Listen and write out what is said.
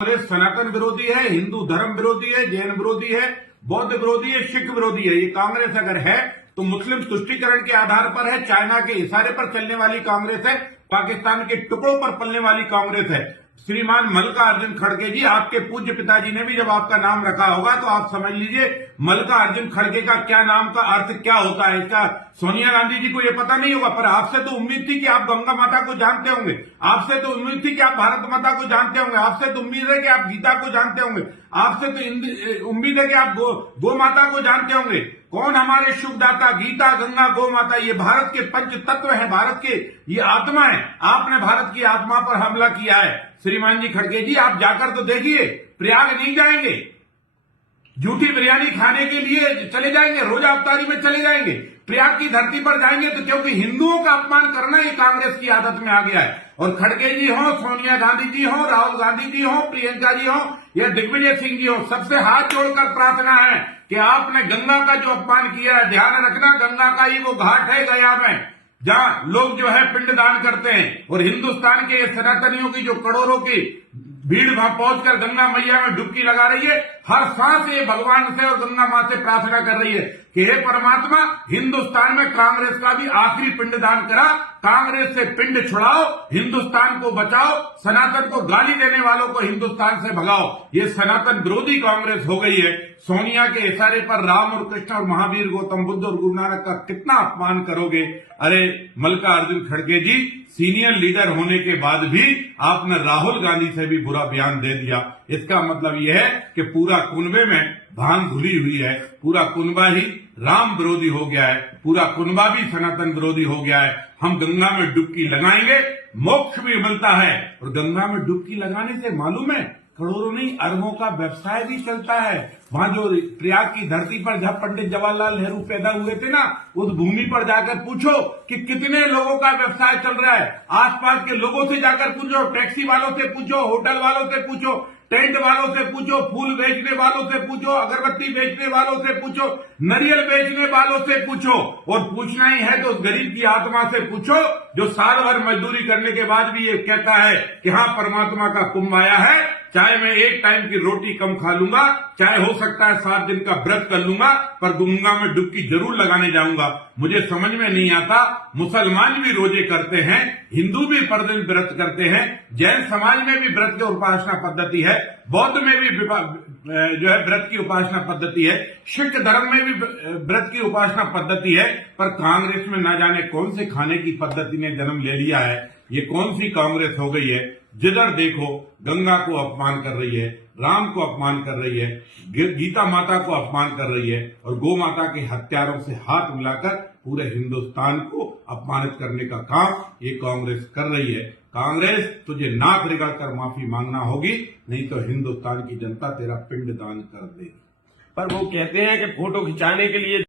कांग्रेस सनातन विरोधी है, हिंदू धर्म विरोधी है, जैन विरोधी है, बौद्ध विरोधी है, सिख विरोधी है। ये कांग्रेस अगर है तो मुस्लिम तुष्टीकरण के आधार पर है, चाइना के इशारे पर चलने वाली कांग्रेस है, पाकिस्तान के टुकड़ों पर पलने वाली कांग्रेस है। श्रीमान मल्लिकार्जुन खड़गे जी, आपके पूज्य पिताजी ने भी जब आपका नाम रखा होगा तो आप समझ लीजिए मल्लिकार्जुन खड़गे का क्या नाम का अर्थ क्या होता है। इसका सोनिया गांधी जी को यह पता नहीं होगा, पर आपसे तो उम्मीद थी कि आप गंगा माता को जानते होंगे, आपसे तो उम्मीद थी कि आप भारत माता को जानते होंगे, आपसे तो उम्मीद है कि आप गीता को जानते होंगे, आपसे तो उम्मीद है कि आप गो माता को जानते होंगे। कौन हमारे शुभदाता? गीता, गंगा, गौ माता, ये भारत के पंच तत्व है, भारत के ये आत्मा है। आपने भारत की आत्मा पर हमला किया है। श्रीमान जी खड़गे जी, आप जाकर तो देखिए, प्रयाग नहीं जाएंगे, झूठी बिरयानी खाने के लिए चले जाएंगे, रोजा अफ्तारी में चले जाएंगे, प्रयाग की धरती पर जाएंगे तो क्योंकि हिंदुओं का अपमान करना ये कांग्रेस की आदत में आ गया है। और खड़गे जी हो, सोनिया गांधी जी हो, राहुल गांधी जी हो, प्रियंका जी हो या दिग्विजय सिंह जी हो, सबसे हाथ जोड़कर प्रार्थना है कि आपने गंगा का जो अपमान किया है, ध्यान रखना गंगा का ही वो घाट है गया में जहां लोग जो है पिंडदान करते हैं। और हिंदुस्तान के सनातनियों की जो करोड़ों की भीड़ वहां पहुंचकर गंगा मैया में डुबकी लगा रही है, हर सांस ये भगवान से और गंगा मां से प्रार्थना कर रही है कि हे परमात्मा, हिंदुस्तान में कांग्रेस का भी आखिरी पिंडदान करा, कांग्रेस से पिंड छुड़ाओ, हिंदुस्तान को बचाओ, सनातन को गाली देने वालों को हिंदुस्तान से भगाओ। ये सनातन विरोधी कांग्रेस हो गई है। सोनिया के इशारे पर राम और कृष्ण और महावीर गौतम बुद्ध और गुरु नानक का कितना अपमान करोगे? अरे मल्लिकार्जुन खड़गे जी, सीनियर लीडर होने के बाद भी आपने राहुल गांधी से भी बुरा बयान दे दिया। इसका मतलब यह है कि पूरा कुनबे में भांग घुली हुई है, पूरा कुनबा ही राम विरोधी हो गया है, पूरा कुनबा भी सनातन विरोधी हो गया है। हम गंगा में डुबकी लगाएंगे, मोक्ष भी मिलता है। और गंगा में डुबकी लगाने से मालूम है करोड़ों नहीं अरबों का व्यवसाय भी चलता है। वहां जो प्रयाग की धरती पर जहां पंडित जवाहरलाल नेहरू पैदा हुए थे ना, उस भूमि पर जाकर पूछो कि कितने लोगों का व्यवसाय चल रहा है। आसपास के लोगों से जाकर पूछो, टैक्सी वालों से पूछो, होटल वालों से पूछो, टेंट वालों से पूछो, फूल बेचने वालों से पूछो, अगरबत्ती बेचने वालों से पूछो, नारियल बेचने वालों से पूछो। और पूछना ही है तो उस गरीब की आत्मा से पूछो जो साल भर मजदूरी करने के बाद भी ये कहता है कि हाँ परमात्मा का कुंभ आया है, चाहे मैं एक टाइम की रोटी कम खा लूंगा, चाहे हो सकता है 7 दिन का व्रत कर लूंगा, पर गंगा में डुबकी जरूर लगाने जाऊंगा। मुझे समझ में नहीं आता, मुसलमान भी रोजे करते हैं, हिंदू भी प्रतिदिन व्रत करते हैं, जैन समाज में भी व्रत की उपासना पद्धति है, बौद्ध में भी जो है व्रत की उपासना पद्धति है, सिख धर्म में भी व्रत की उपासना पद्धति है, पर कांग्रेस में ना जाने कौन से खाने की पद्धति ने जन्म ले लिया है। ये कौन सी कांग्रेस हो गई है? जिधर देखो गंगा को अपमान कर रही है, राम को अपमान कर रही है, गीता माता को अपमान कर रही है, और गौ माता के हत्यारों से हाथ मिलाकर पूरे हिंदुस्तान को अपमानित करने का काम ये कांग्रेस कर रही है। कांग्रेस, तुझे नाक रगड़कर माफी मांगना होगी, नहीं तो हिंदुस्तान की जनता तेरा पिंड दान कर देगी। पर वो कहते हैं कि फोटो खिंचाने के लिए